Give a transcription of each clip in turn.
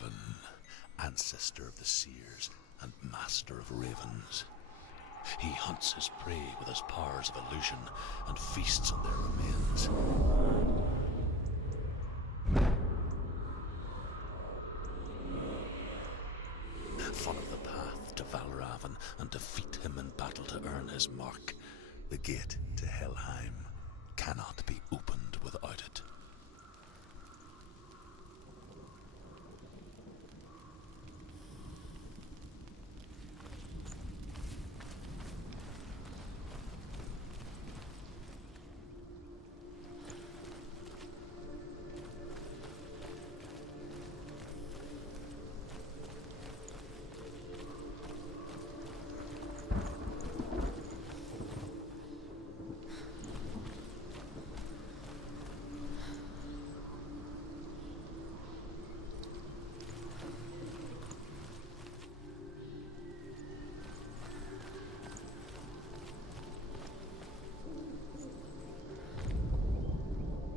Valravn, ancestor of the seers and master of ravens. He hunts his prey with his powers of illusion and feasts on their remains. Follow the path to Valravn and defeat him in battle to earn his mark. The gate to Helheim cannot be opened without it.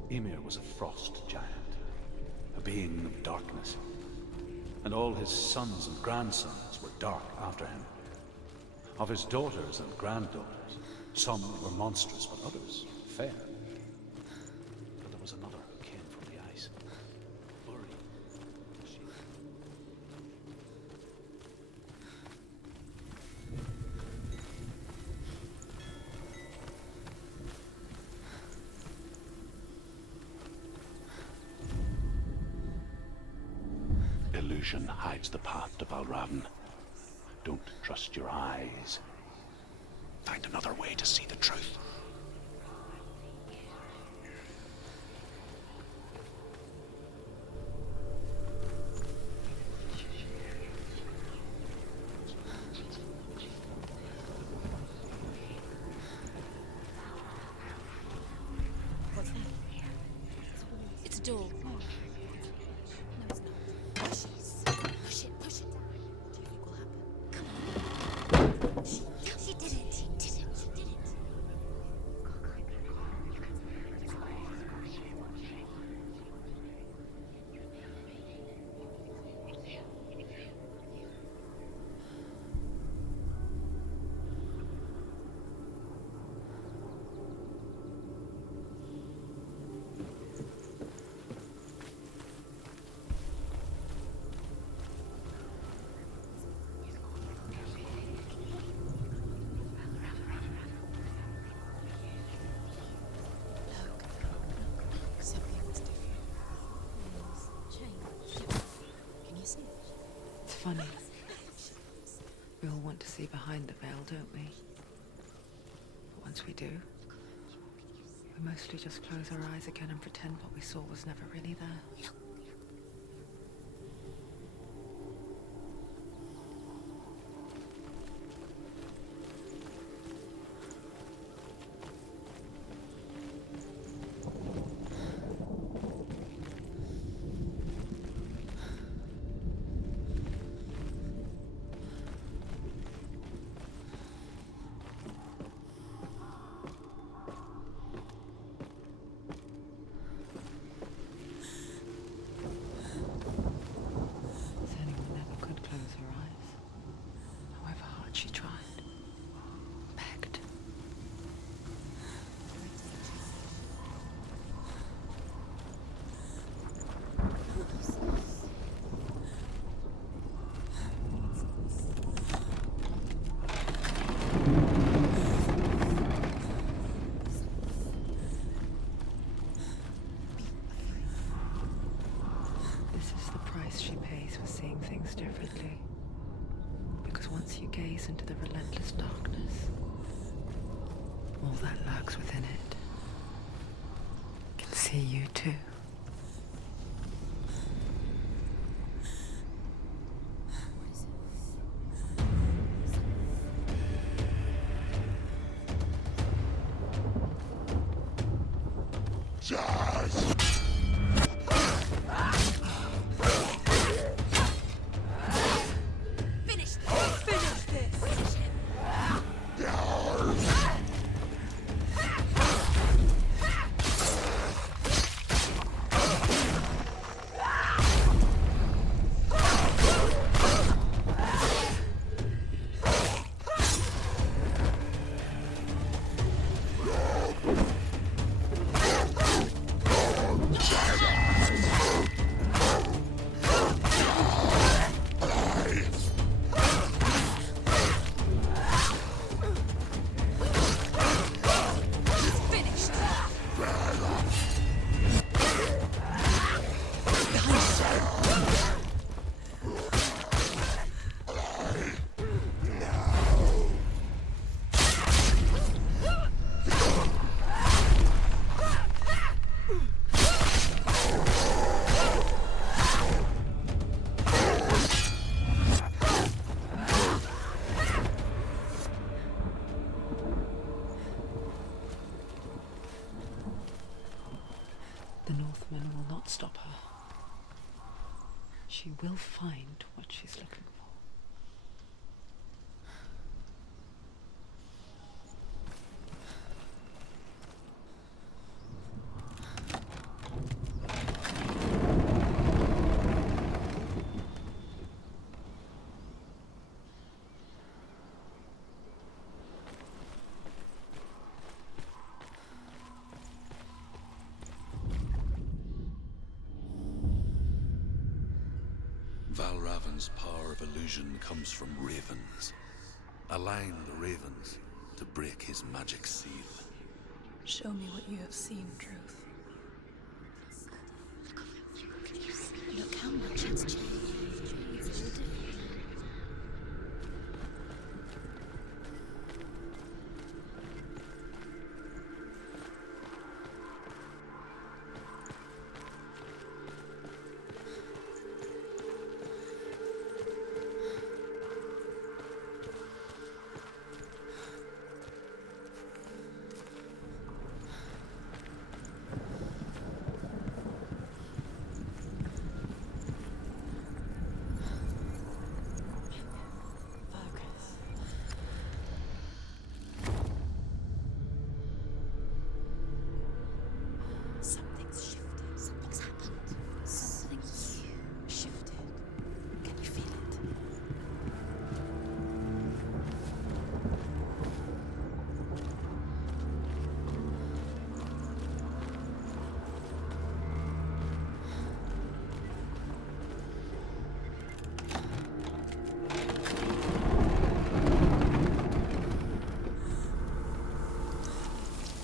Ymir was a frost giant, a being of darkness, and all his sons and grandsons were dark after him. Of his daughters and granddaughters, some were monstrous, but others fair. But there was another who came from the ice. Uri, she... Illusion hides the path to Valravn. Don't trust your eyes. Find another way to see the truth. What's that? It's a door. No, it's not. Push it. Push it down. Do you think will happen? Come on. She did it. She did it. She did it. Funny. We all want to see behind the veil, don't we? But once we do, we mostly just close our eyes again and pretend what we saw was never really there. She tried. Begged. This is the price she pays for seeing things differently. Because once you gaze into the relentless darkness, all that lurks within it can see you too. she will find what she's looking for. Valravn's power of illusion comes from ravens. Align the ravens to break his magic seal. Show me what you have seen, Truth. Look how much it's changed. It's all different. Something's shifted. Something's happened. Something shifted. Can you feel it?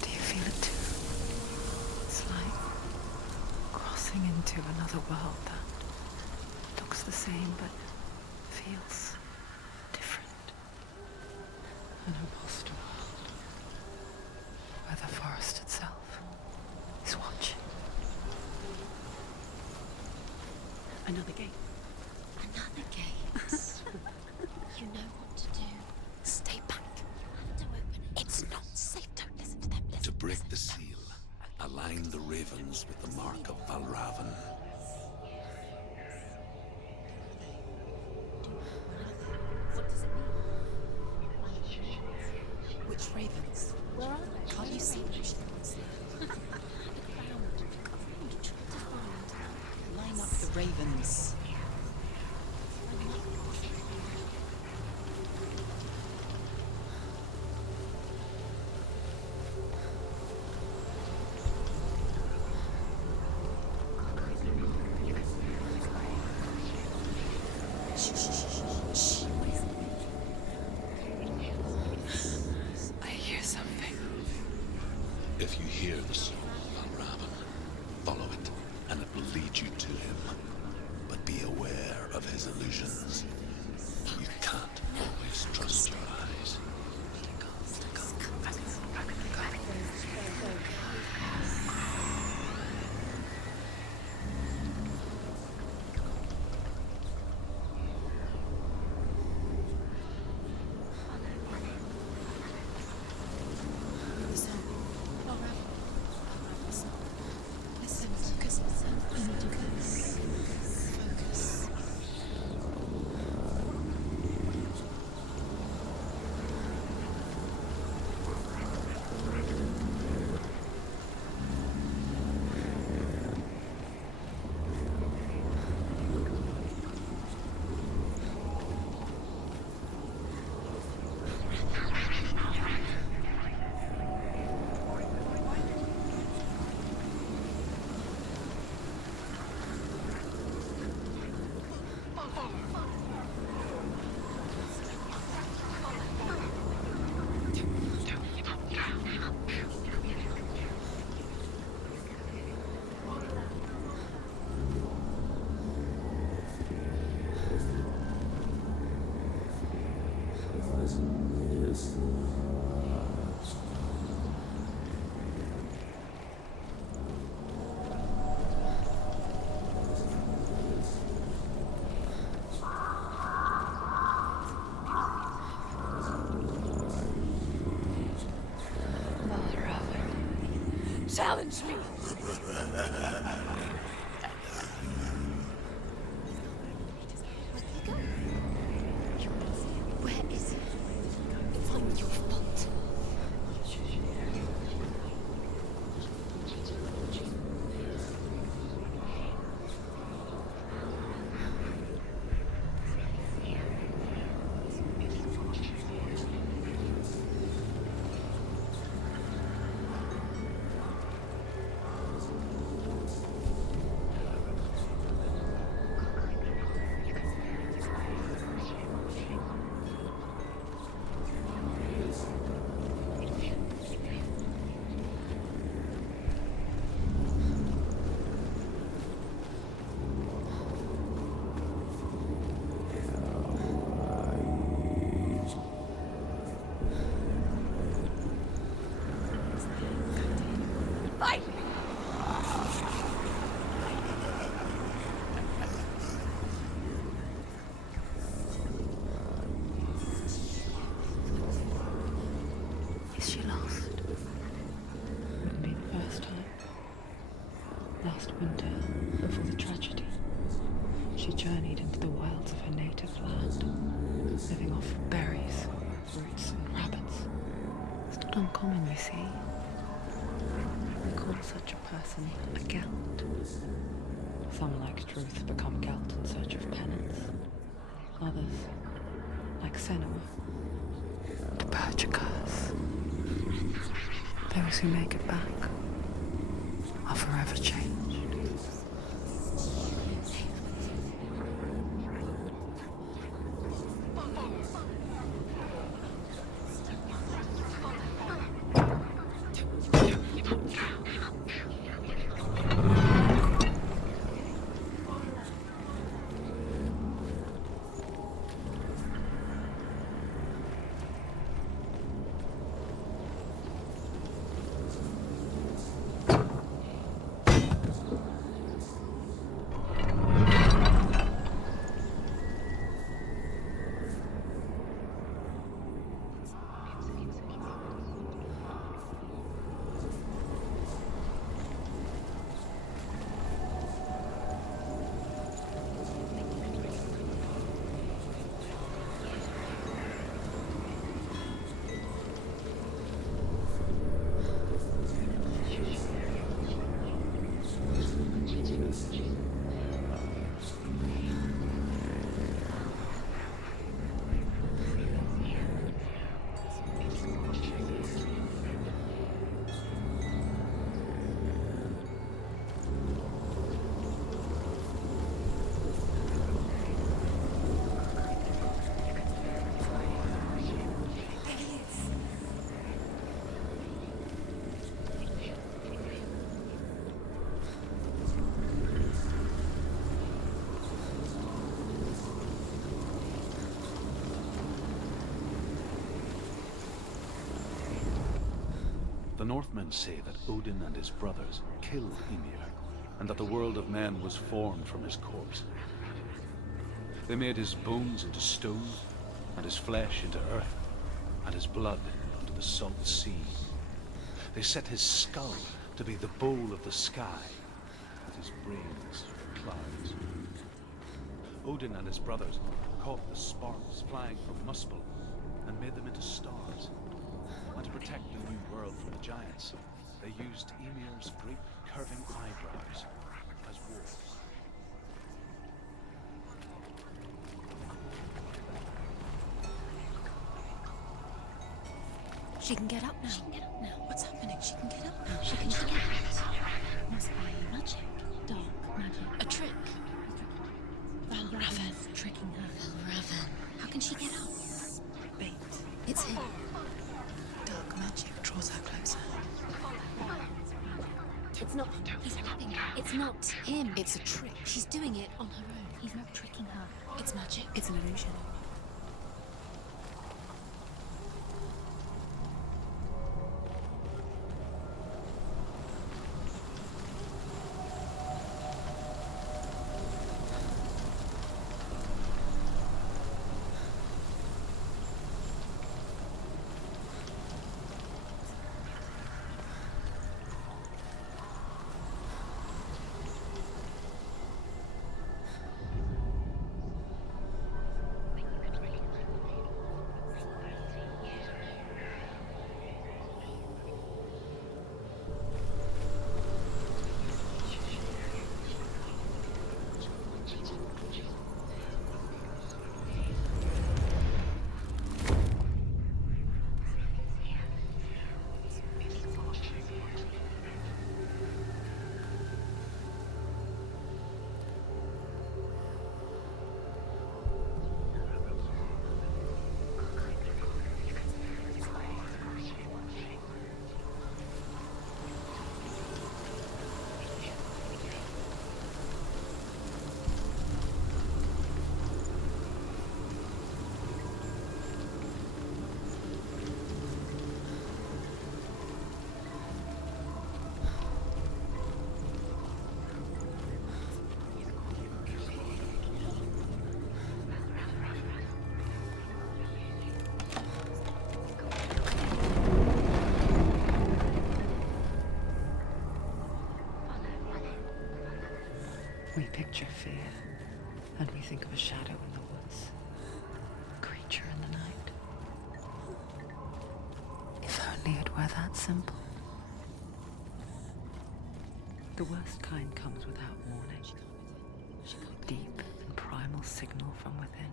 Do you feel it too? It's like crossing into another world that looks the same but feels different. An imposter world where the forest itself is watching. Another gate. Another gate. You know what to do. Stay back. Don't open it. It's not safe. Don't listen to them. Listen. To break the seal, align the ravens with the mark of Valravn. What does it mean? Which ravens? Where are they? Can't you see them? Look around. Try to find. Line up the ravens. Shh, shh, shh, shh. What is it? I hear something. If you hear the song of Valravn, follow it, and it will lead you to him. But be aware of his illusions. You can't always trust your eyes. The song. Listen, focus. Focus. Focus. Challenge me! she journeyed into the wilds of her native land, living off berries, roots, and rabbits. It's not uncommon, you see. We call such a person a Gelt. Some, like Truth, become Gelt in search of penance. Others, like Senua, the Bergicars. Those who make it back are forever changed. The Northmen say that Odin and his brothers killed Ymir, and that the world of men was formed from his corpse. They made his bones into stone, and his flesh into earth, and his blood into the salt sea. They set his skull to be the bowl of the sky, with his brains for clouds. Odin and his brothers caught the sparks flying from Muspel and made them into stars. And to protect the new world from the giants, they used Ymir's great curving eyebrows as walls. She can get up now. She can get up now. What's happening? She can get up now. She can get up. Must be magic. Dark magic. A trick. Valravn tricking her. Valravn. How can she get up? Bait. It's him. Dark magic draws her closer. It's not. He's helping her. It's not him. It's a trick. She's doing it on her own. He's not tricking her. It's magic. It's an illusion. We picture fear, And we think of a shadow in the woods, a creature in the night. If only it were that simple. The worst kind comes without warning. Deep and primal signal from within.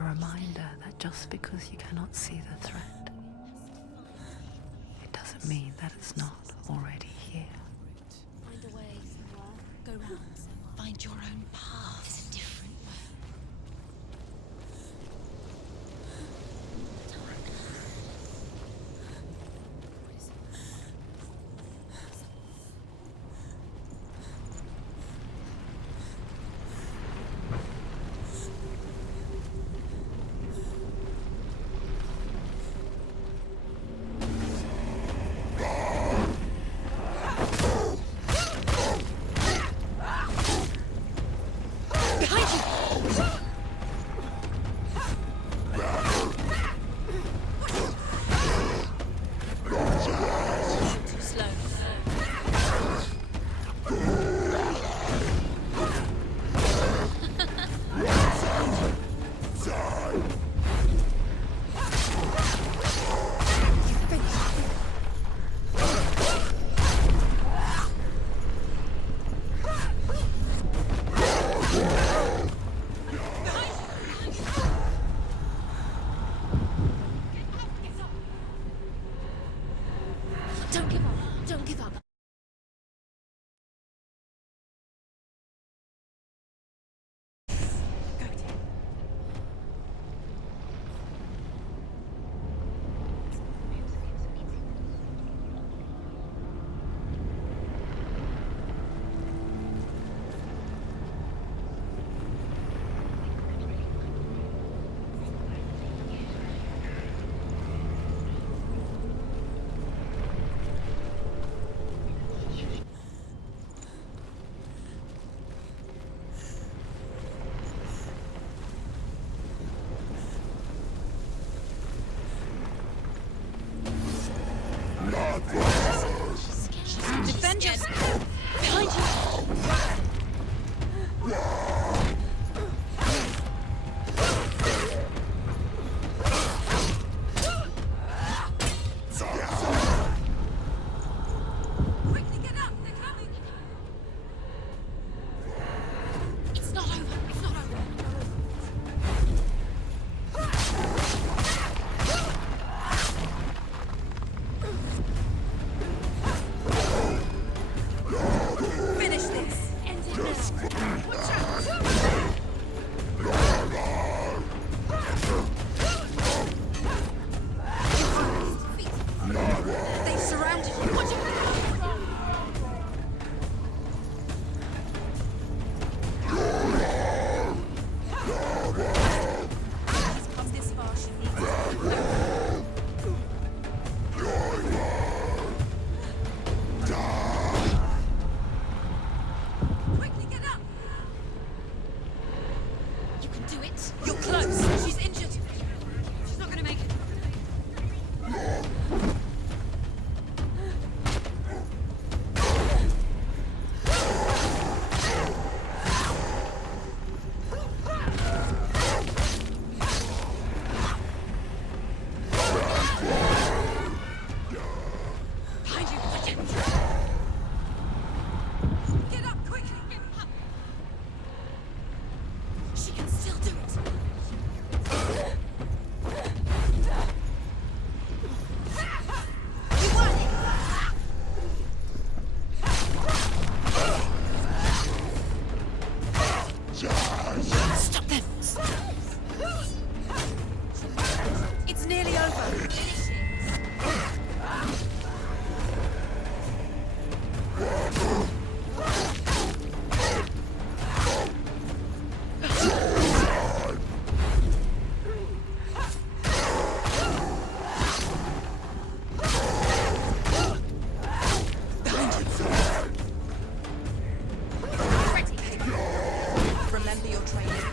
A reminder that just because you cannot see the threat, it doesn't mean that it's not already here. Find a way, Senua. Go round. Find your own path. There's a different way. What is it? Don't give up. Don't give up. Go, dear. Defend yourself! Behind you! Quickly get up! They're coming! It's not over! It's not over! Finish this! End it now! Watch out! They've surrounded you! Watch out! She's come this far, she needs it. Quickly get up! You can do it! You're close! She's injured! She's not gonna make it! Behind you! Watch out! Get up quickly! She can still do it! You won! Stop them! It's nearly over! Finish it! Ready. Remember your training.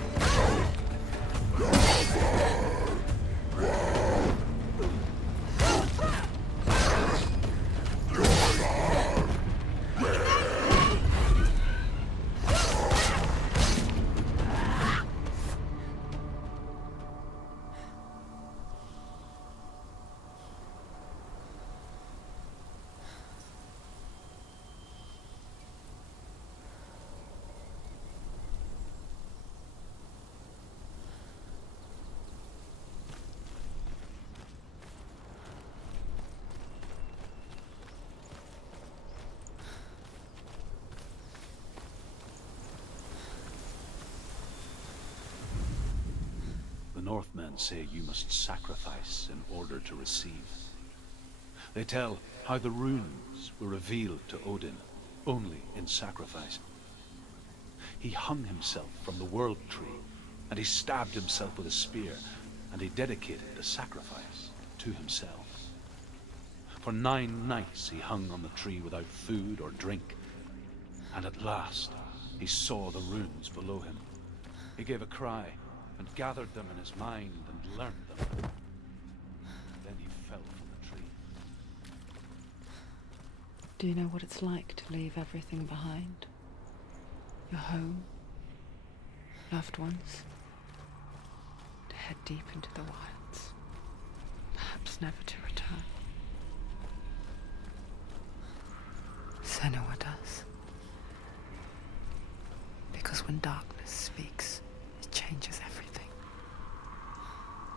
Northmen say you must sacrifice in order to receive. They tell how the runes were revealed to Odin only in sacrifice. He hung himself from the world tree, and he stabbed himself with a spear, and he dedicated a sacrifice to himself. For 9 nights he hung on the tree without food or drink, and at last he saw the runes below him. He gave a cry and gathered them in his mind and learned them. Then he fell from the tree. Do you know what it's like to leave everything behind? Your home, loved ones, to head deep into the wilds, perhaps never to return. Senua does. Because when darkness speaks, it changes everything.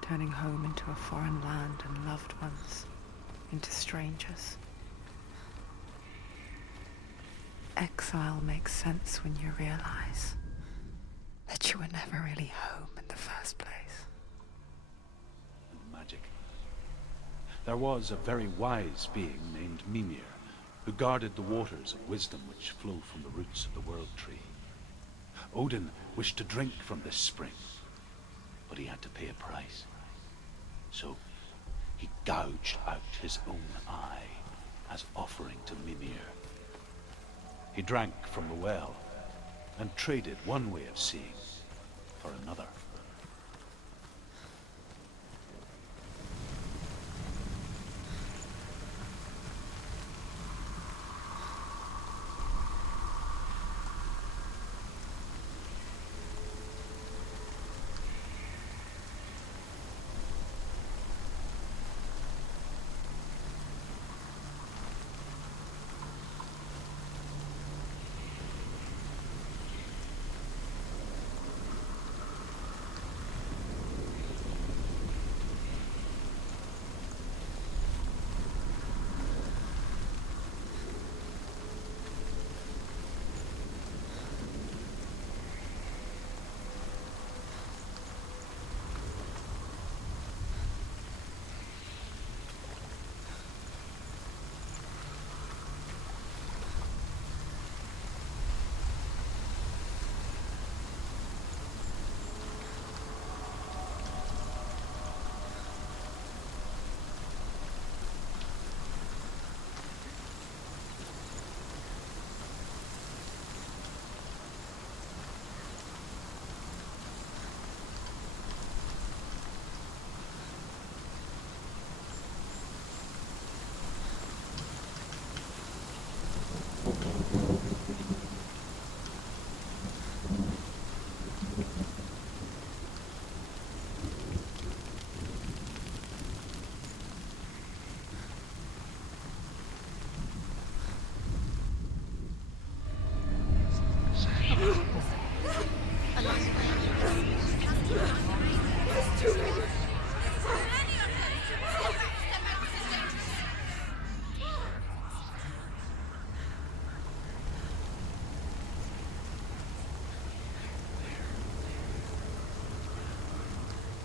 Turning home into a foreign land and loved ones into strangers. Exile makes sense when you realize that you were never really home in the first place. And magic. There was a very wise being named Mimir, who guarded the waters of wisdom which flow from the roots of the world tree. Odin wished to drink from this spring, but he had to pay a price. So he gouged out his own eye as offering to Mimir. He drank from the well and traded one way of seeing for another.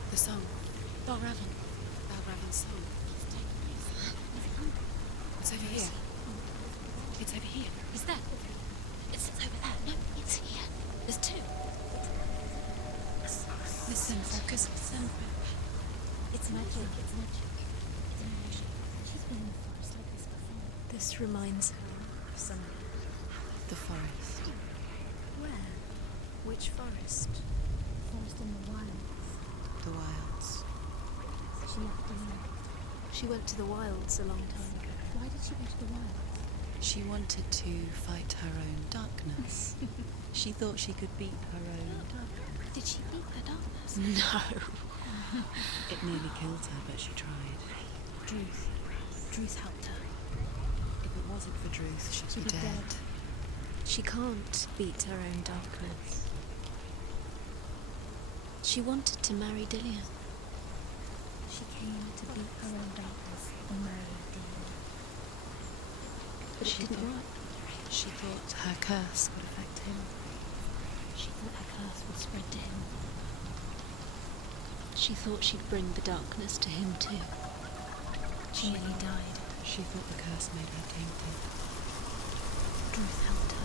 The song. Valravn. Valravn's song. It's over here. It's over here. Is that? It's over there. No, it's here. There's 2. Listen, focus. Listen. It's magic. It's magic. It's an illusion. She's been in the forest like this before. This reminds her of something. The forest. Where? Which forest? The forest in the wilds. The wilds. She left alone. She went to the wilds a long time ago. Why did she go to the wilds? She wanted to fight her own darkness. She thought she could beat her own. Did she beat her darkness? No. It nearly killed her, but she tried. Druth. Druth helped her. If it wasn't for Druth, she'd be dead. She can't beat her own darkness. She wanted to marry Dillian. She came to beat her own darkness and marry Dillian. But she didn't work. She thought her curse would affect him. She thought her curse would spread to him. She thought she'd bring the darkness to him too. She nearly died. She thought the curse made her tainted. Druth helped her.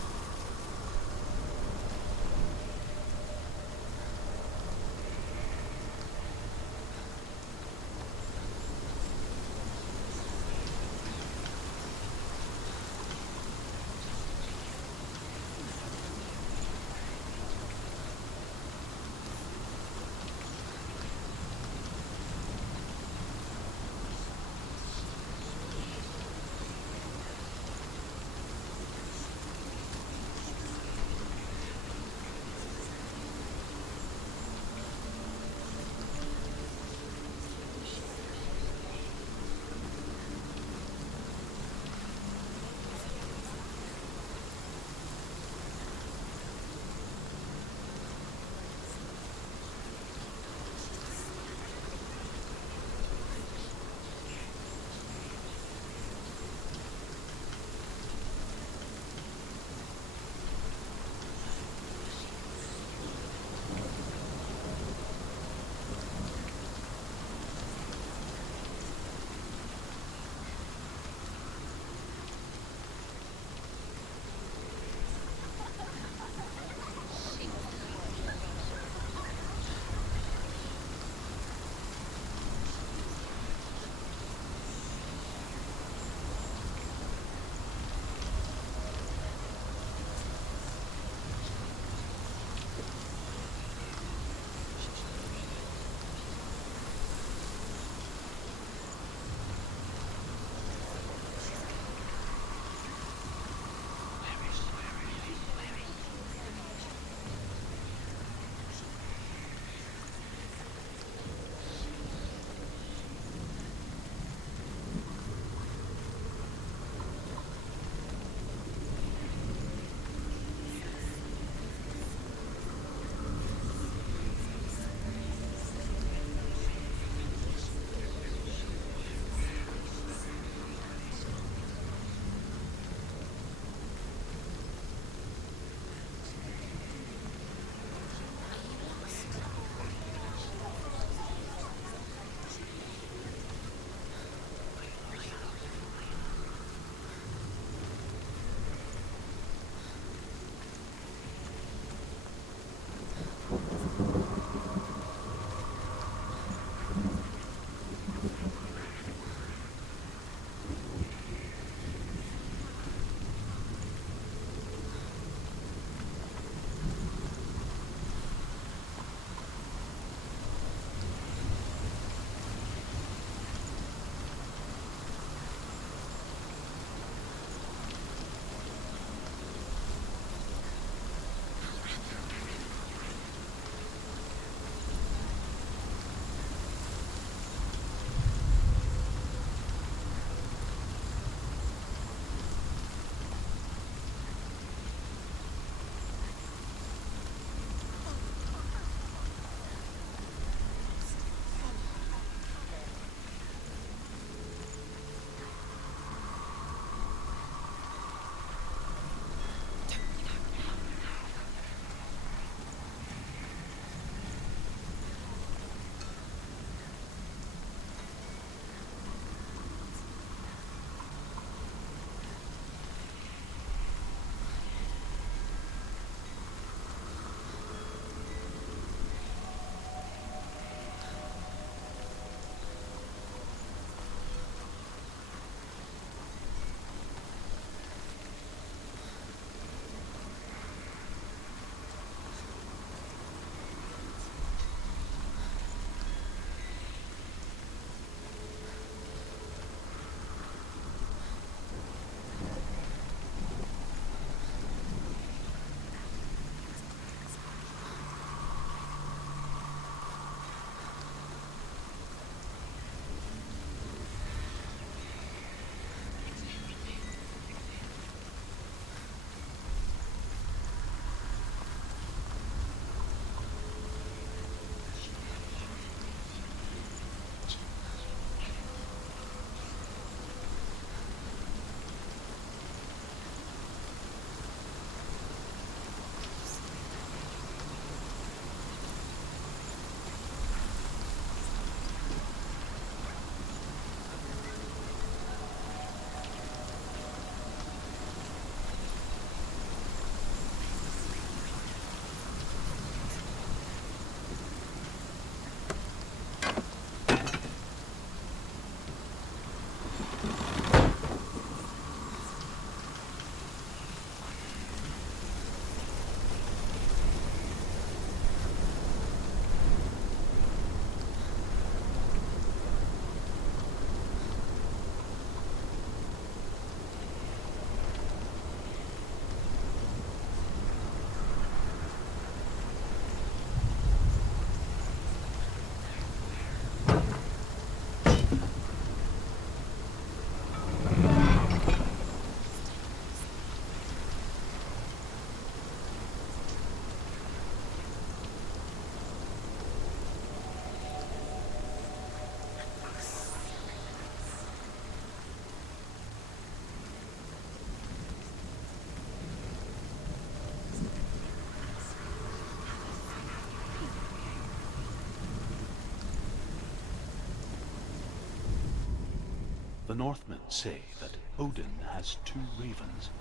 The Northmen say that Odin has two ravens.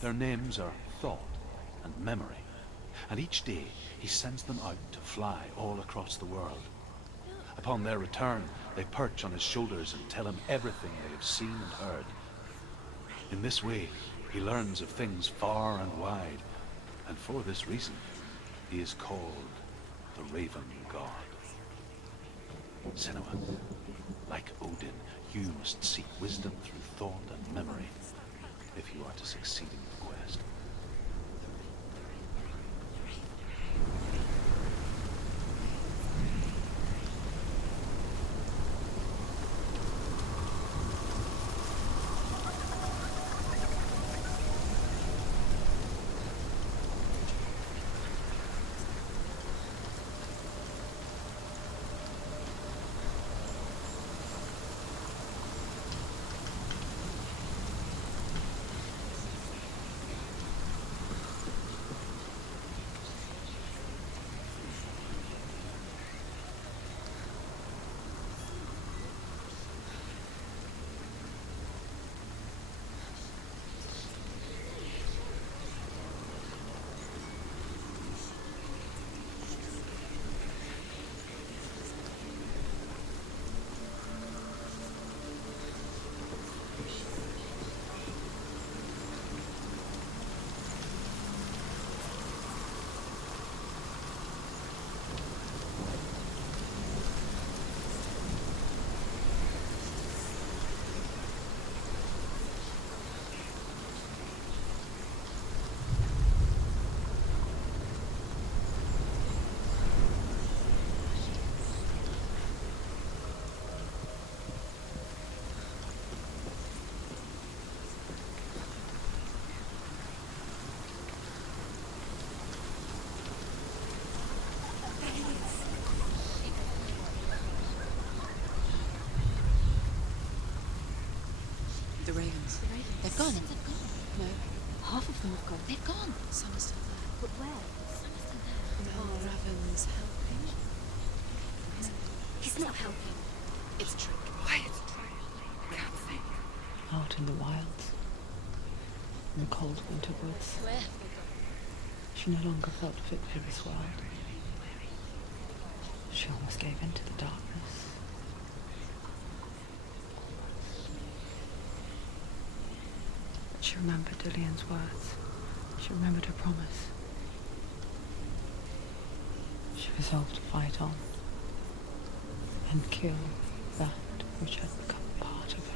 Their names are Thought and Memory, and each day he sends them out to fly all across the world. Upon their return, they perch on his shoulders and tell him everything they have seen and heard. In this way, he learns of things far and wide, and for this reason, he is called the Raven God. Senua, like Odin, you must seek wisdom through thought and memory if you are to succeed in the quest. The ravens. They've gone. They've gone. No, Half of them have gone. They've gone. some are still there. But where? Some are still there. Valravn's helping. He's not helping. It's a trick. Quiet. Can't think. Out in the wilds, in the cold winter woods, Where have they gone? she no longer felt fit for this world. She almost gave in to the darkness. But she remembered Dillian's words. She remembered her promise. She resolved to fight on and kill that which had become part of her.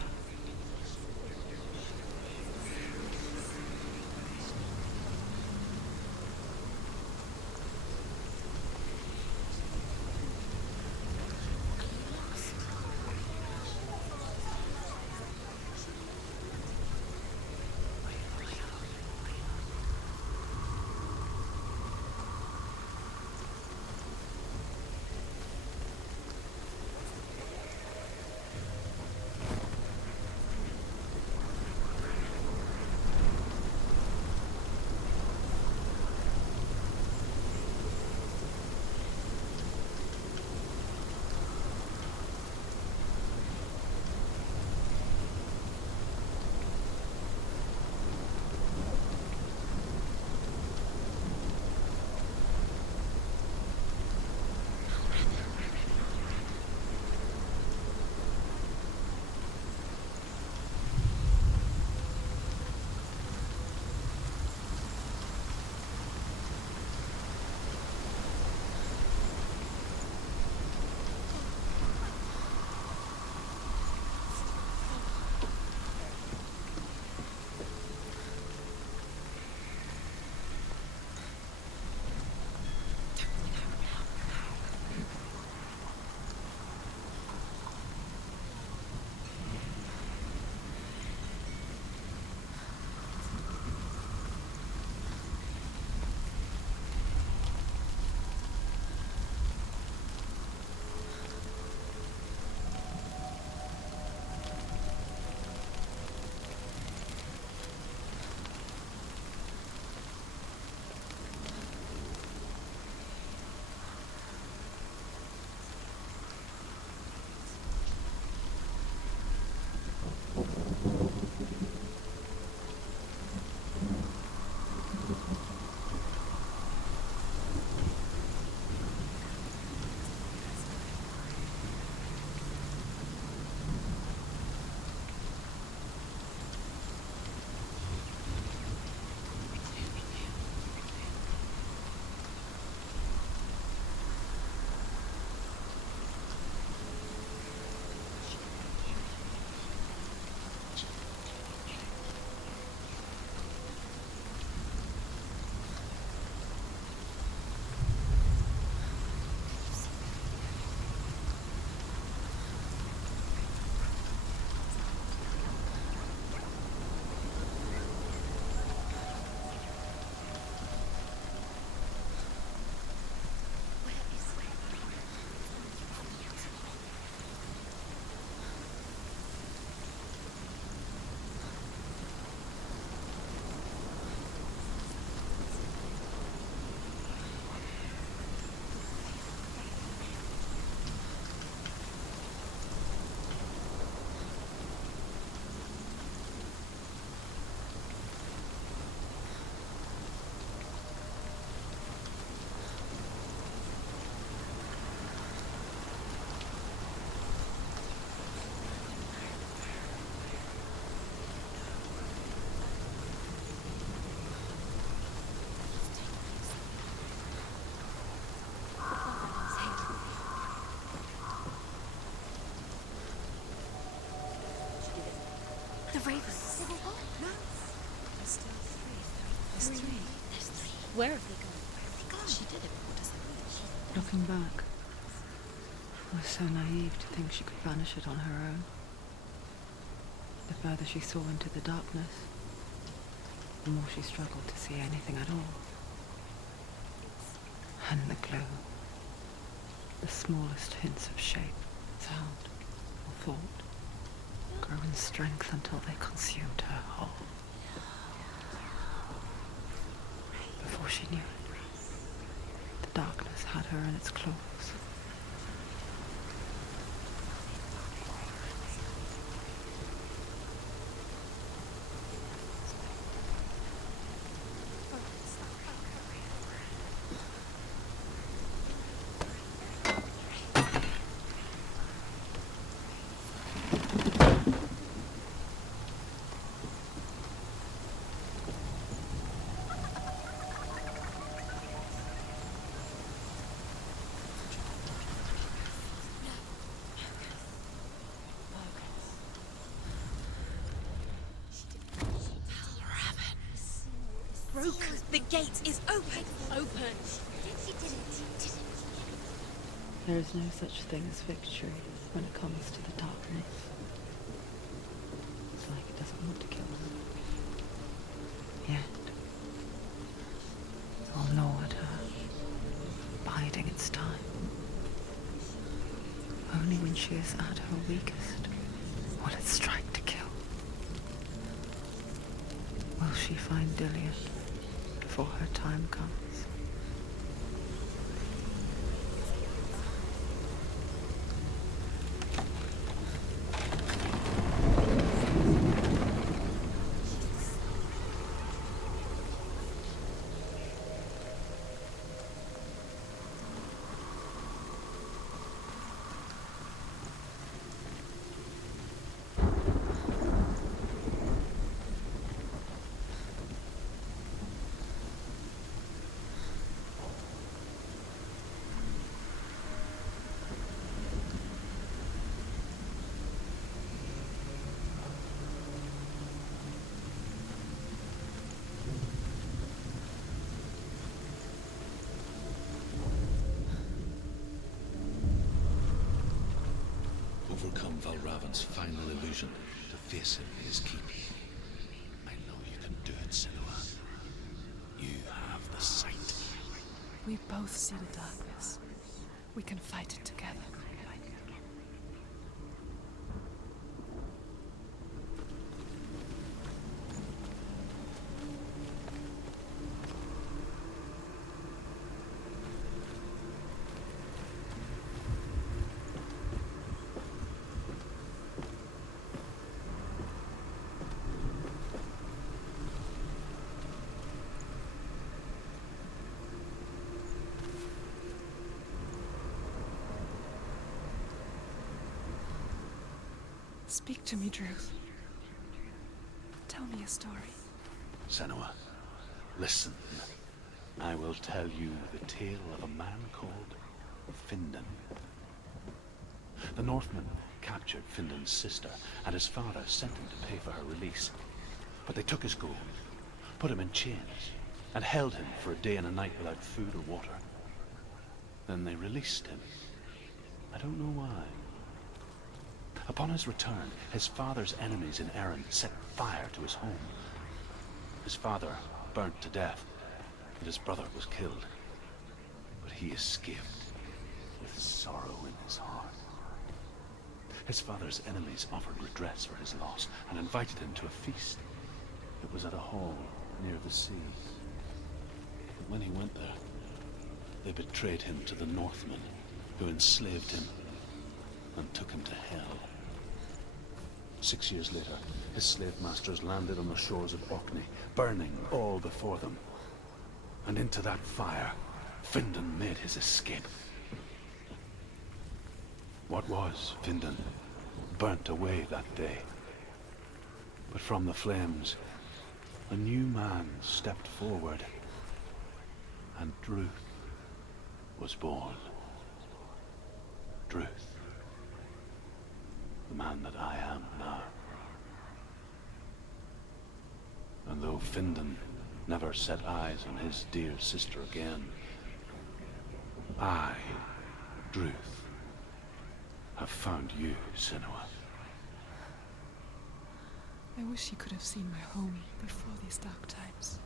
still three. There's three. There's three. Where have they gone? Where have they gone? She did it, but what does that mean? Looking back, I was so naive to think she could banish it on her own. The further she saw into the darkness, the more she struggled to see anything at all. And the glow, the smallest hints of shape, sound, or thought, grow in strength until they consumed her whole. Before she knew it, the darkness had her in its claws. Broke. The gate is open. Open. She did it. There is no such thing as victory when it comes to the darkness. It's like it doesn't want to kill them. Yet, it will gnaw at her, biding its time. Only when she is at her weakest will it strike to kill. Will she find Dillion before her time comes? Overcome Valravn's final illusion to face him in his keep. I know you can do it, Senua. You have the sight. We both see the darkness. We can fight it together. Speak to me, Druth. Tell me a story. Senua, listen. I will tell you the tale of a man called Findan. The Northmen captured Findan's sister, and his father sent him to pay for her release. But they took his gold, put him in chains, and held him for a day and a night without food or water. Then they released him. I don't know why. Upon his return, his father's enemies in Erin set fire to his home. His father burnt to death, and his brother was killed. But he escaped with sorrow in his heart. His father's enemies offered redress for his loss and invited him to a feast. It was at a hall near the sea. But when he went there, they betrayed him to the Northmen, who enslaved him and took him to Hell. 6 years later, his slave masters landed on the shores of Orkney, burning all before them. And into that fire, Findan made his escape. What was Findan burnt away that day. But from the flames, a new man stepped forward, and Druth was born. Druth. The man that I am now. And though Findan never set eyes on his dear sister again, I, Druth, have found you, Senua. I wish you could have seen my home before these dark times.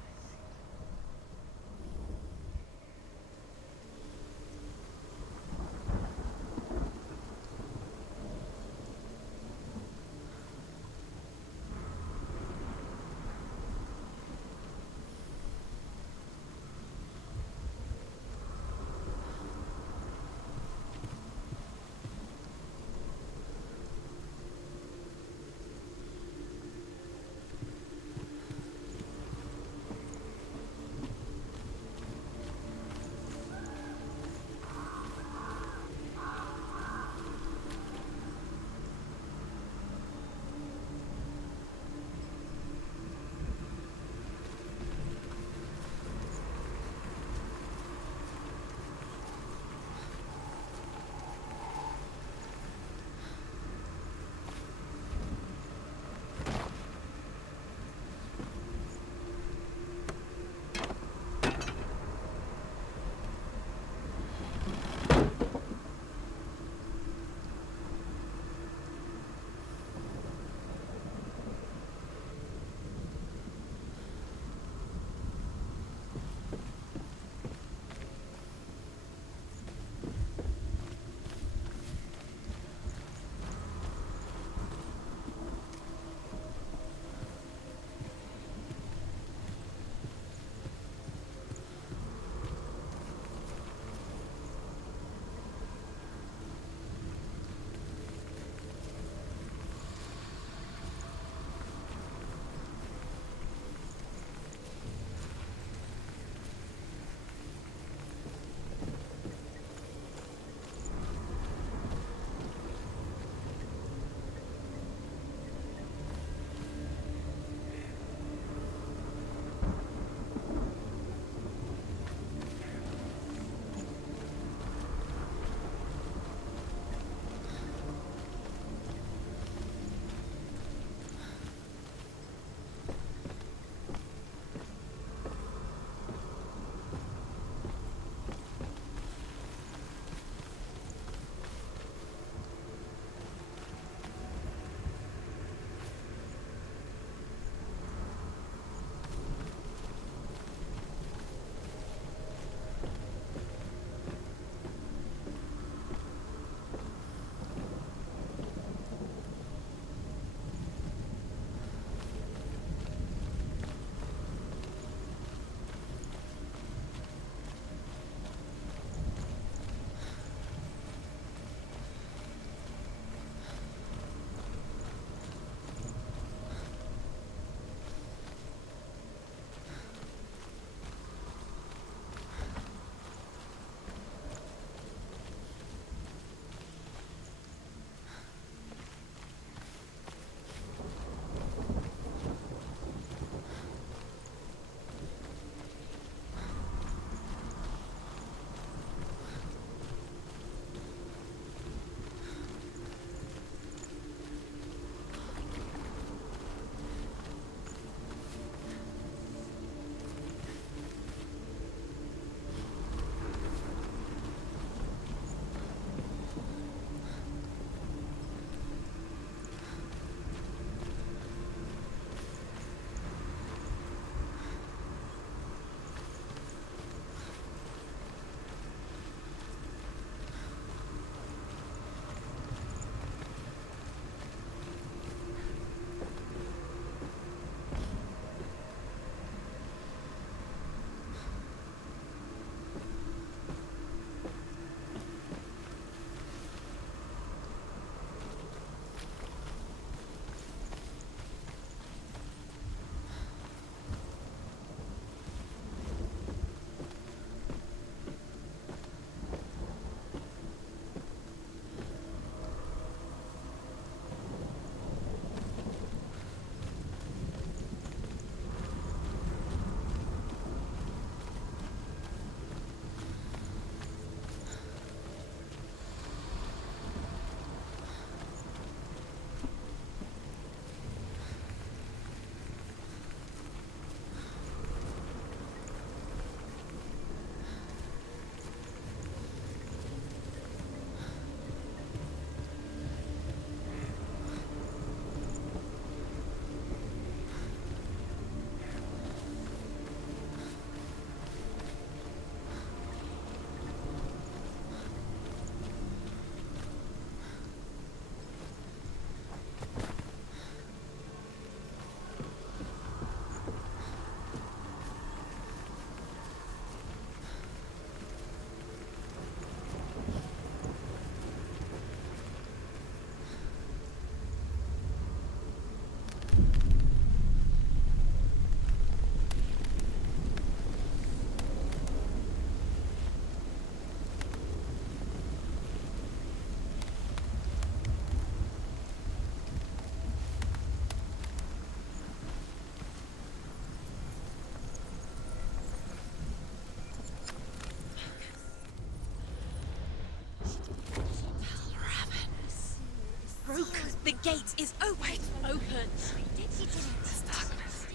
broken. The gate is open. Open. He did it. This darkness.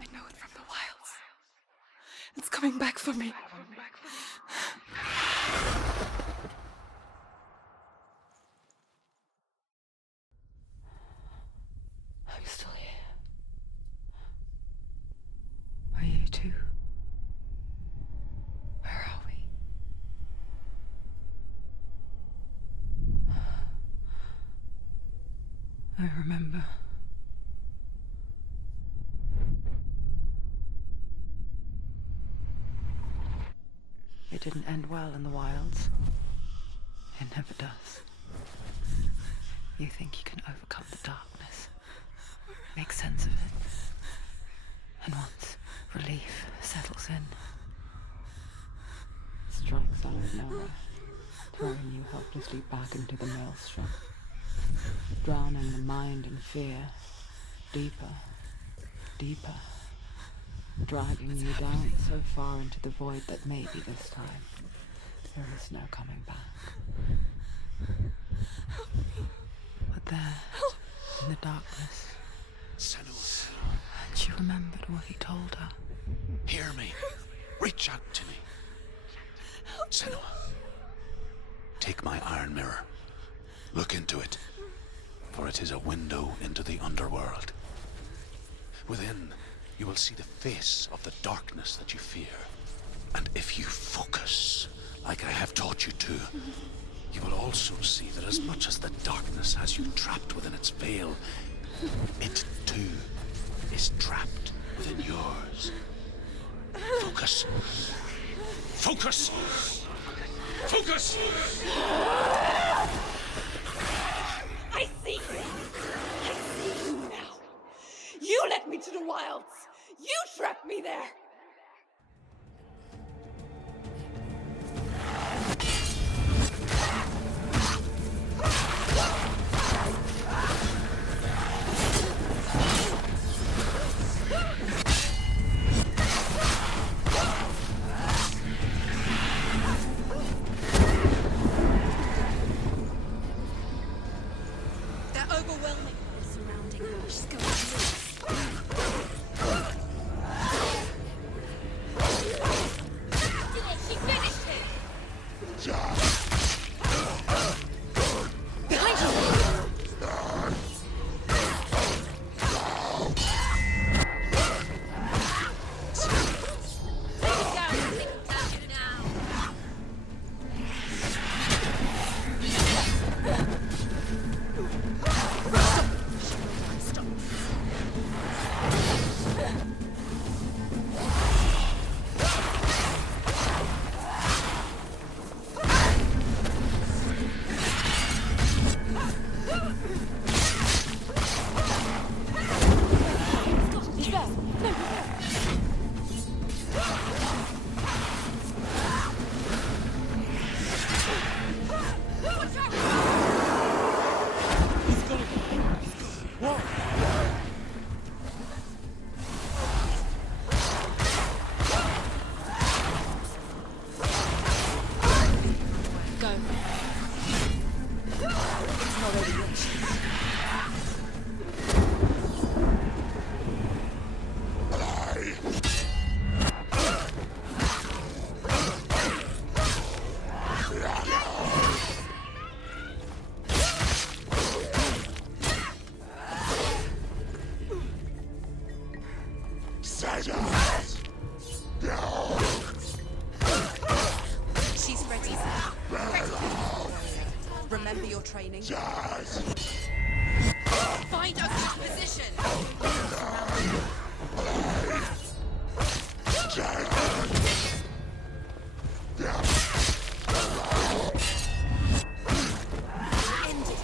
I know it from the wilds. It's coming back for me. I'm still here. Are you too? Where are we? I remember. It didn't end well in the wilds. It never does. You think you can overcome the darkness, make sense of it, and once relief settles in, it strikes out of nowhere, throwing you helplessly back into the maelstrom, drowning the mind in fear, deeper, deeper, dragging you down so far into the void that maybe this time there is no coming back. But there, in the darkness, Senua, she remembered what he told her. hear me. Reach out to me. Senua, take my iron mirror. Look into it, for it is a window into the underworld. Within, you will see the face of the darkness that you fear. And if you focus, like I have taught you to, you will also see that as much as the darkness has you trapped within its veil, it too is trapped within yours. Focus. Focus! Focus! I see you! I see you now! You led me to the wilds! You trapped me there! They're overwhelming her, surrounding her. She's going to lose. Did it? She finished him! Behind you! Take it down, now! Stop. He's there. No, watch out! Go. It's not over yet. She's ready. Remember your training. Find a good position. End it.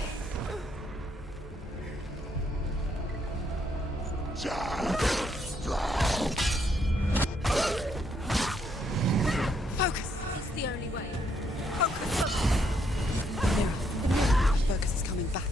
Focus. It's the only way. Focus. Focus is coming back.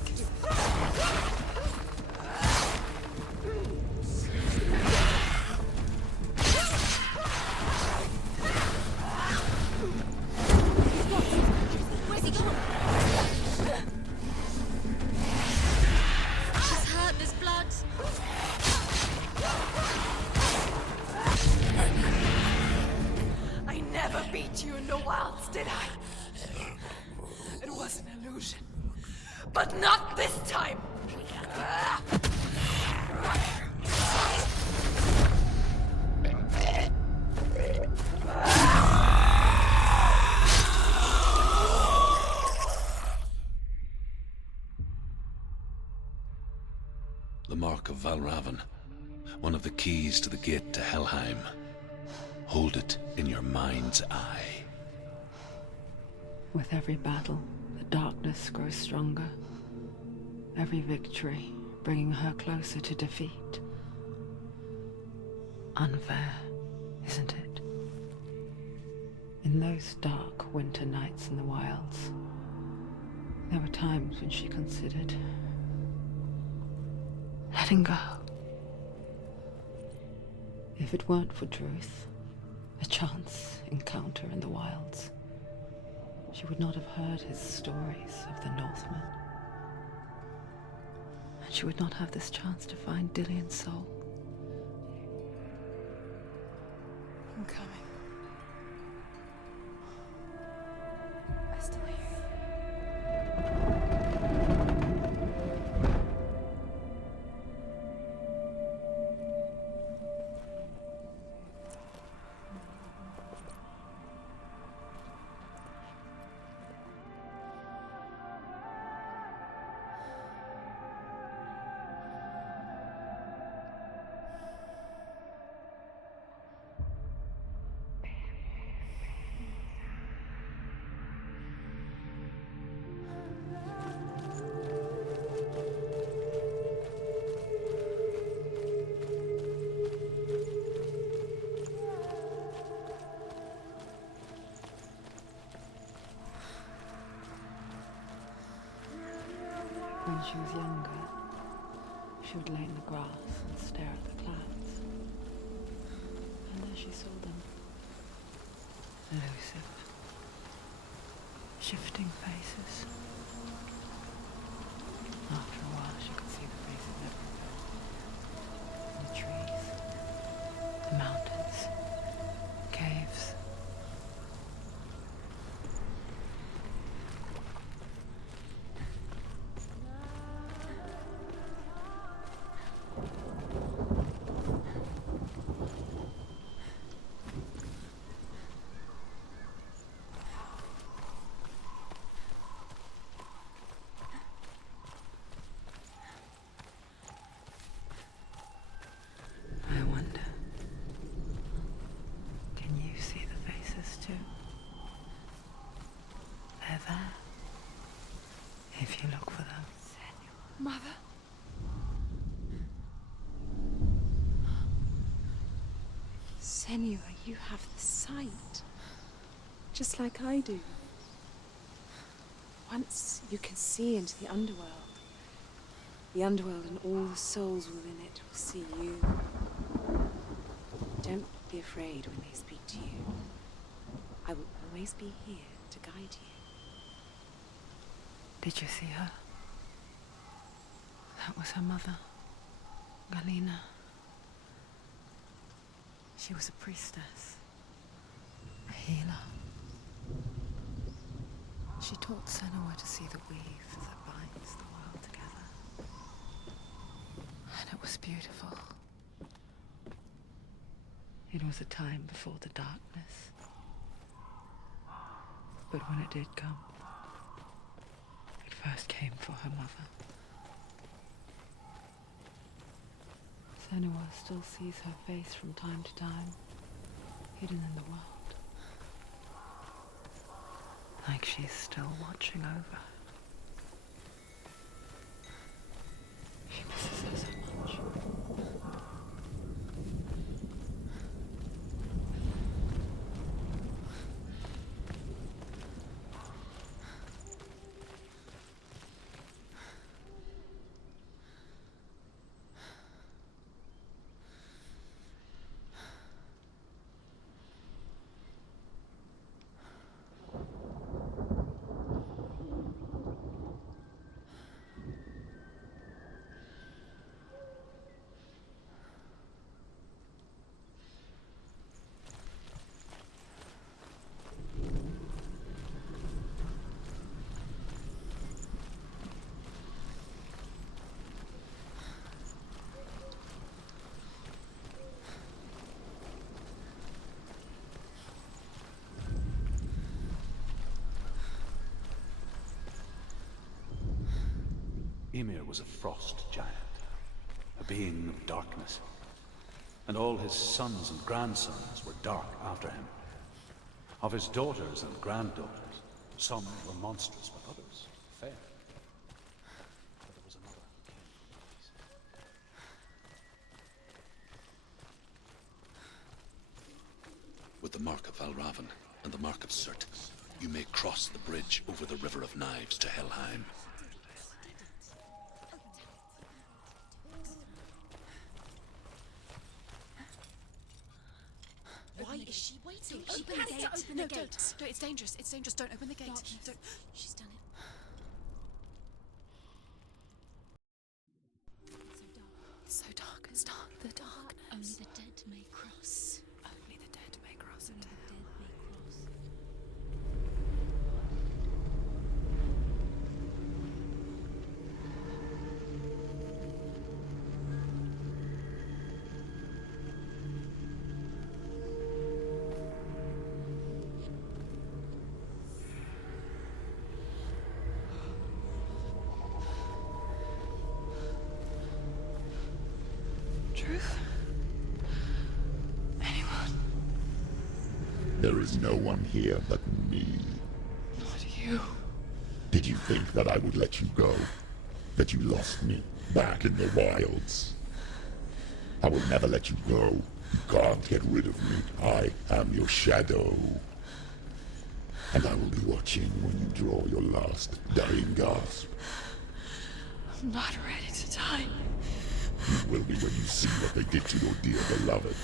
But not this time! The mark of Valravn. One of the keys to the gate to Helheim. Hold it in your mind's eye. With every battle, the darkness grows stronger. Every victory bringing her closer to defeat. Unfair, isn't it? In those dark winter nights in the wilds, there were times when she considered letting go. If it weren't for Druth, a chance encounter in the wilds, she would not have heard his stories of the Northmen. And she would not have this chance to find Dillion's soul. I'm coming. I still hear you. When she was younger, she would lay in the grass and stare at the clouds. And there she saw them. Elusive. Shifting faces. After a while, she could see the faces everywhere. The trees, the mountains, caves. I wonder, can you see the faces too? They're there, if you look for them. Mother? Senua, you have the sight. Just like I do. Once you can see into the underworld. The underworld and all the souls within it will see you. Don't be afraid when they speak to you. I will always be here to guide you. Did you see her? That was her mother, Galina. She was a priestess, a healer. She taught Senua to see the weave that binds the world together. And it was beautiful. It was a time before the darkness. But when it did come, it first came for her mother. Senua still sees her face from time to time, hidden in the world. Like she's still watching over. She misses her so much. Ymir was a frost giant, a being of darkness, and all his sons and grandsons were dark after him. Of his daughters and granddaughters, some were monstrous, but others fair. But there was another king. With the mark of Valravn and the mark of Surt, you may cross the bridge over the River of Knives to Helheim. Why is she waiting? Open She the has gate. to open No, the gate. don't. No, it's dangerous. It's dangerous. Don't open the gate. Don't. She's done it. It's so dark. It's dark. The darkness. Only the dead may cross. Only the dead may cross into Dead hell. may cross. Truth? Anyone? There is no one here but me. Not you. Did you think that I would let you go? That you lost me back in the wilds? I will never let you go. You can't get rid of me. I am your shadow. And I will be watching when you draw your last dying gasp. I'm not ready to die. You will be when you see what they did to your dear beloved.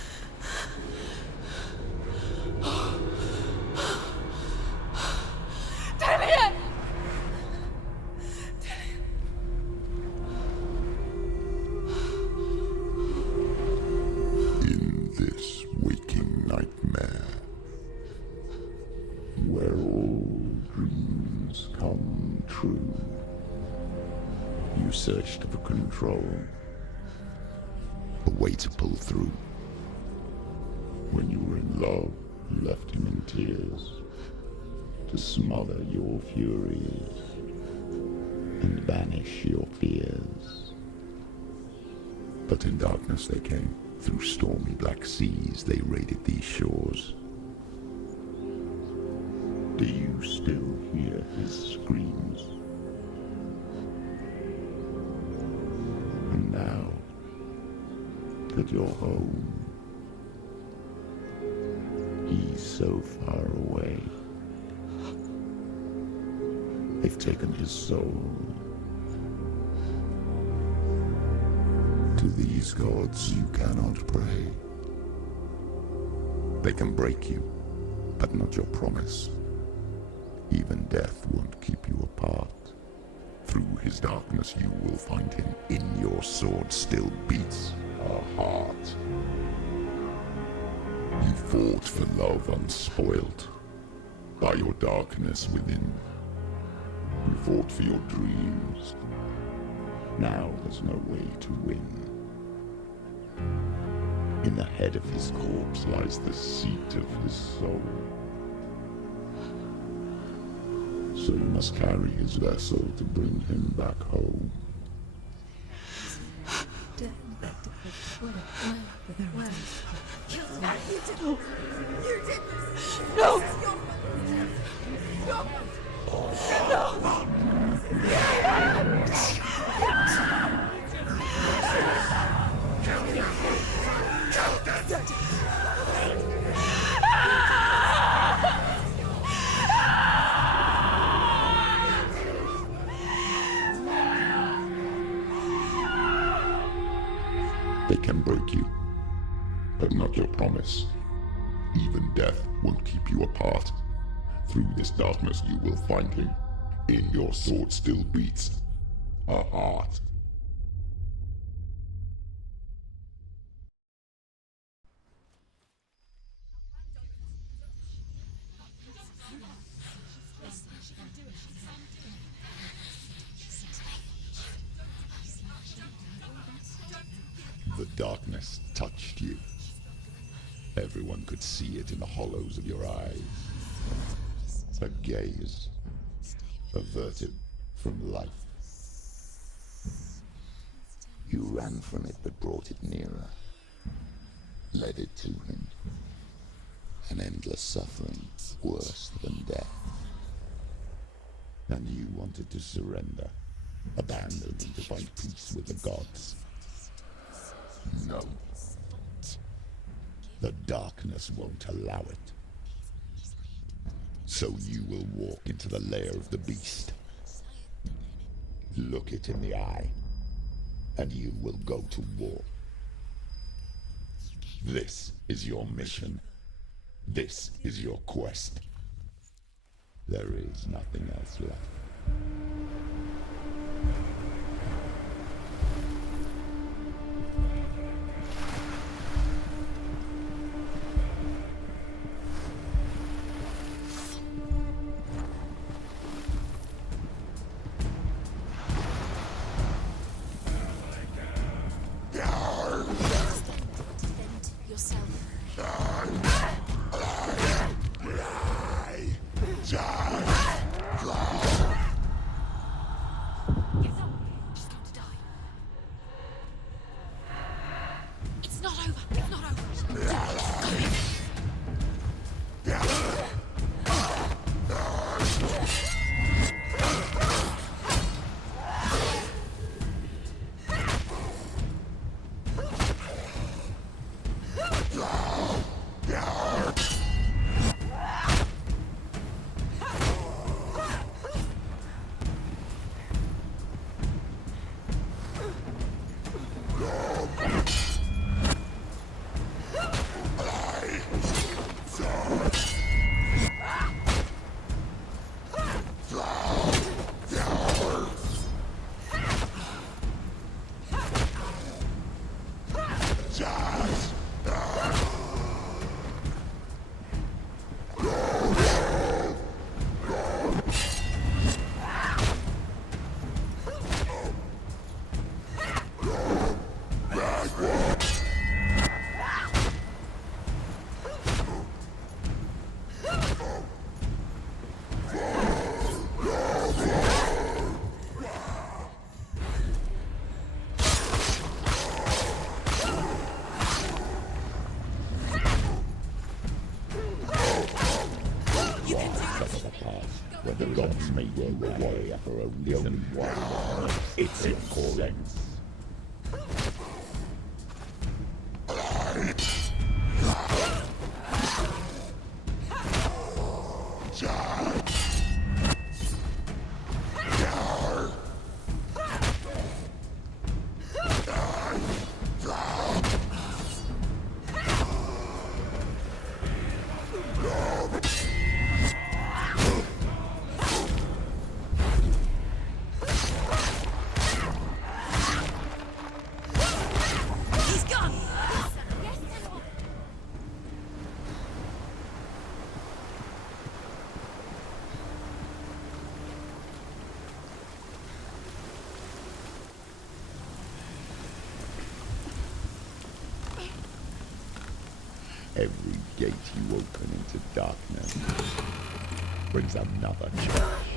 Damien! In this waking nightmare, where all dreams come true, you searched for control, a way to pull through. When you were in love, you left him in tears, to smother your furies and banish your fears. But in darkness they came, through stormy black seas they raided these shores. Do you still hear his screams? And now that you're home, he's so far away. They've taken his soul. To these gods you cannot pray. They can break you, but not your promise. Even death won't keep you apart. Through his darkness you will find him. In your sword still beats a heart. You fought for love unspoilt by your darkness within. You fought for your dreams. Now there's no way to win. In the head of his corpse lies the seat of his soul. So you must carry his vessel to bring him back home. They can break you, but not your promise. Even death won't keep you apart. Through this darkness you will find him. In your sword still beats a heart. The darkness touched you. Everyone could see it in the hollows of your eyes. A gaze averted from life. ran from it but brought it nearer, led it to him. An endless suffering, worse than death. And you wanted to surrender, abandon and to find peace with the gods. No. The darkness won't allow it. So you will walk into the lair of the beast. Look it in the eye, and you will go to war. This is your mission. This is your quest. There is nothing else left. Defend yourself. Get up. She's going to die. It's not over. It's not over. When the gods made you a warrior for a reason. It's your calling. He's gone. Every gate you open into darkness brings another charge.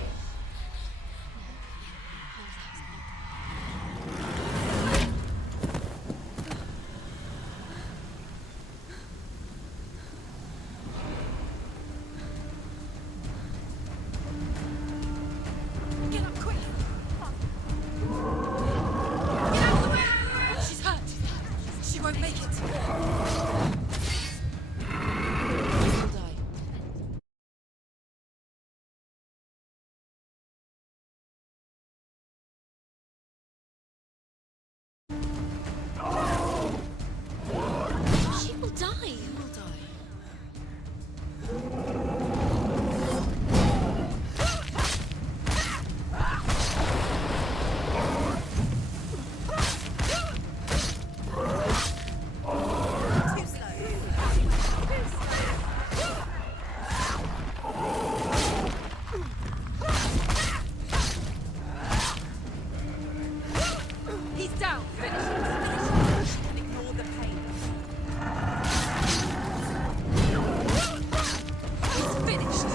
Get up quick. Get out of the way. She's hurt. She won't make it. She'll die. She will die. She will die. Too slow. He's down. Finish it. Finish it. And ignore the pain. He's finished.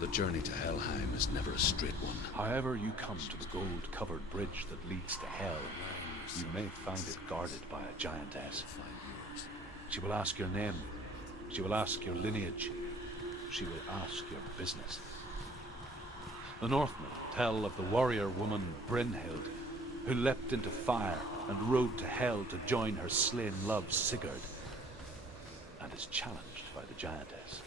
The journey to Helheim is never a straight one. However you come to the gold-covered bridge that leads to Hell, you may find it guarded by a giantess. She will ask your name. She will ask your lineage. She will ask your business. The Northmen tell of the warrior woman Brynhild, who leapt into fire and rode to Hell to join her slain love Sigurd, and is challenged by the giantess.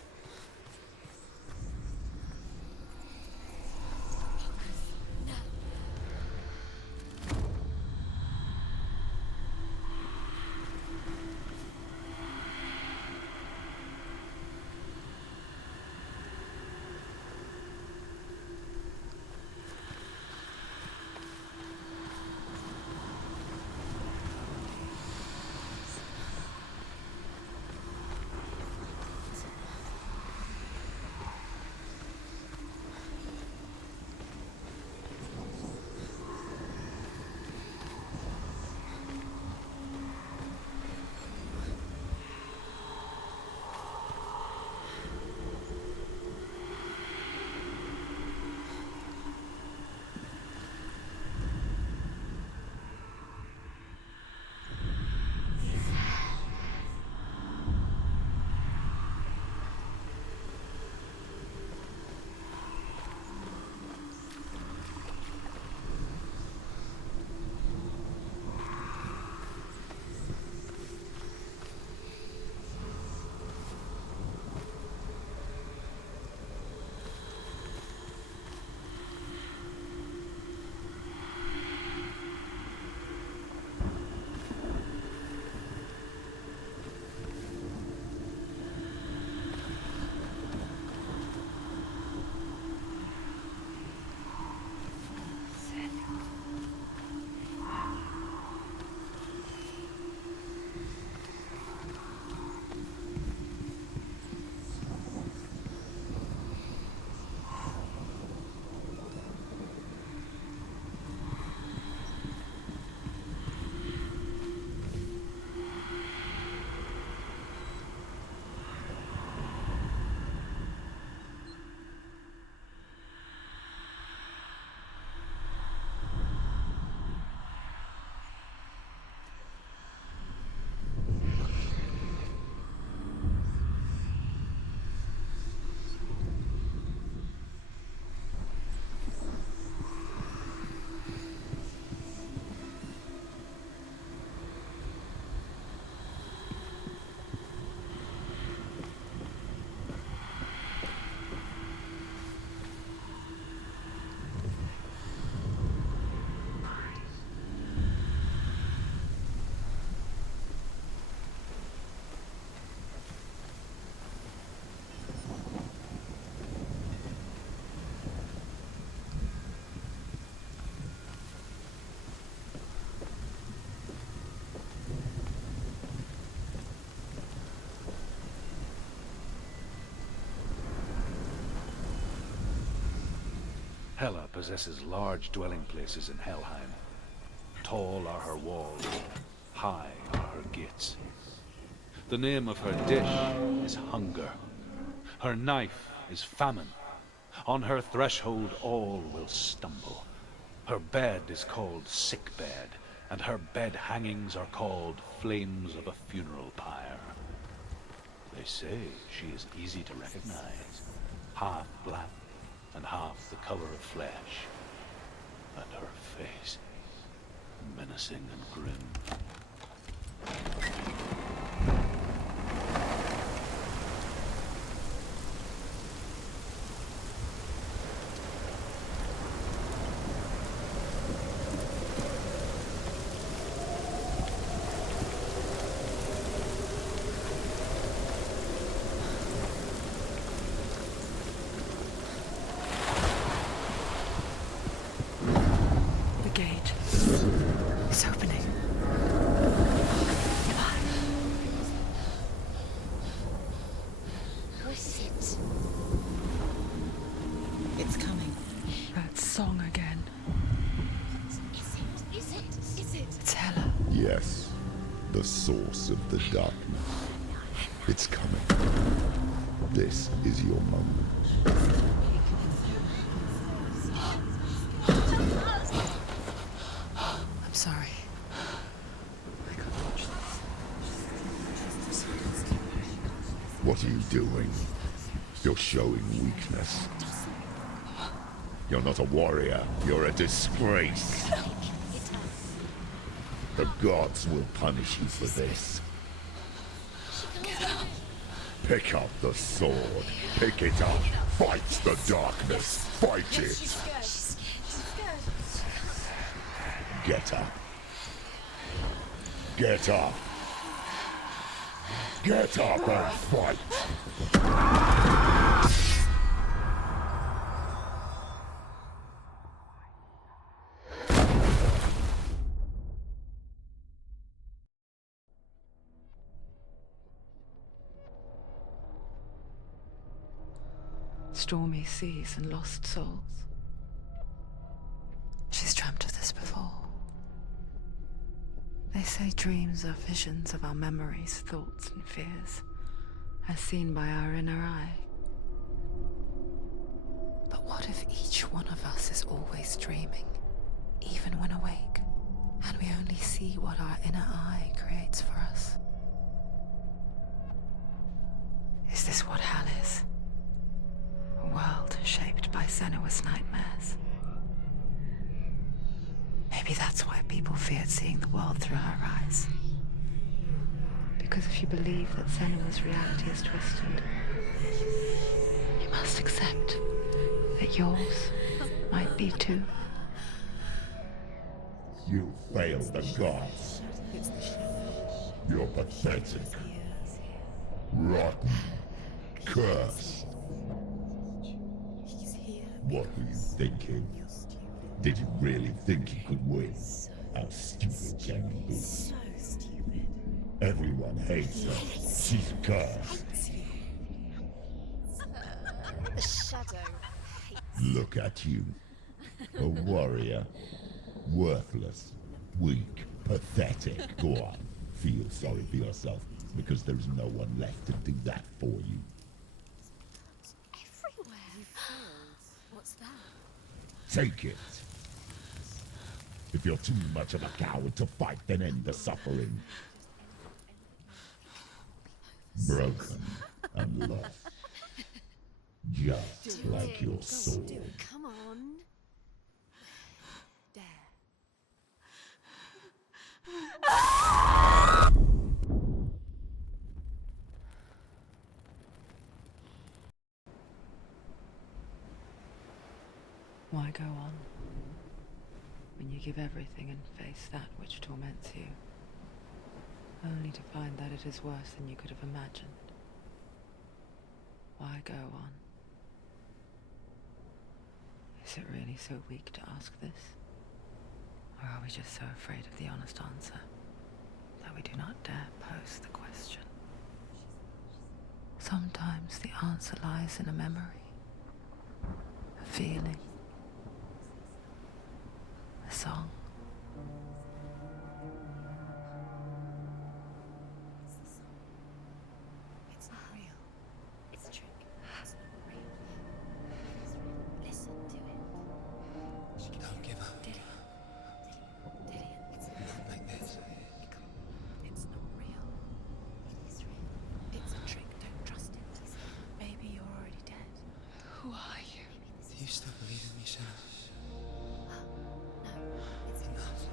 Hela possesses large dwelling places in Helheim. Tall are her walls, high are her gates. The name of her dish is hunger. Her knife is famine. On her threshold all will stumble. Her bed is called sick bed, and her bed hangings are called flames of a funeral pyre. They say she is easy to recognize, half black and half the color of flesh. And her face, menacing and grim. The gate is opening. Push it. It's coming. That song again. Is it? Is it? Is it? It's Hela. Yes, the source of the darkness. It's coming. This is your moment. I'm sorry. I can't watch this. What are you doing? You're showing weakness. You're not a warrior. You're a disgrace. The gods will punish you for this. Pick up the sword. Pick it up. Fight the darkness. Fight it. She's scared. She's scared. Get up. Get up. Get up and fight. Stormy seas and lost souls. She's dreamt of this before. They say dreams are visions of our memories, thoughts and fears, as seen by our inner eye. But what if each one of us is always dreaming, even when awake, and we only see what our inner eye creates for us? Is this what hell is? A world shaped by Senua's nightmares. Maybe that's why people feared seeing the world through her eyes. Because if you believe that Senua's reality is twisted, you must accept that yours might be too. You failed the gods. You're pathetic. Rotten. Cursed. What were you thinking? Did you really think you could win? How stupid can you be? So stupid. Everyone hates her. She's cursed. The shadow hates. Look at you. A warrior. Worthless. Weak. Pathetic. Go on. Feel sorry for yourself, because there's no one left to do that for you. Everywhere. You failed. What's that? Take it. If you're too much of a coward to fight, then end the suffering. Broken and lost. Just like your sword. Come on. Dare. Why go on when you give everything and face that which torments you, only to find that it is worse than you could have imagined? Why go on? Is it really so weak to ask this? Or are we just so afraid of the honest answer that we do not dare pose the question? Sometimes the answer lies in a memory, a feeling, song. It's not real. It's a trick. It's not real. It is real. Listen to it. Don't give up. Dillian, it's Not like this. It's not real. It is real. It's a trick. Don't trust it. Maybe you're already dead. Who are you? Do you still believe in me, Senua? No, it's Enough.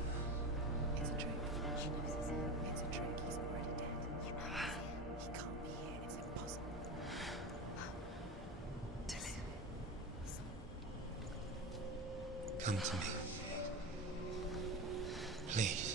It's a trick. She knows it's him. It's a trick. He's already dead. You know it's him. He can't be here. It's impossible. Dillian. Come to me. Please.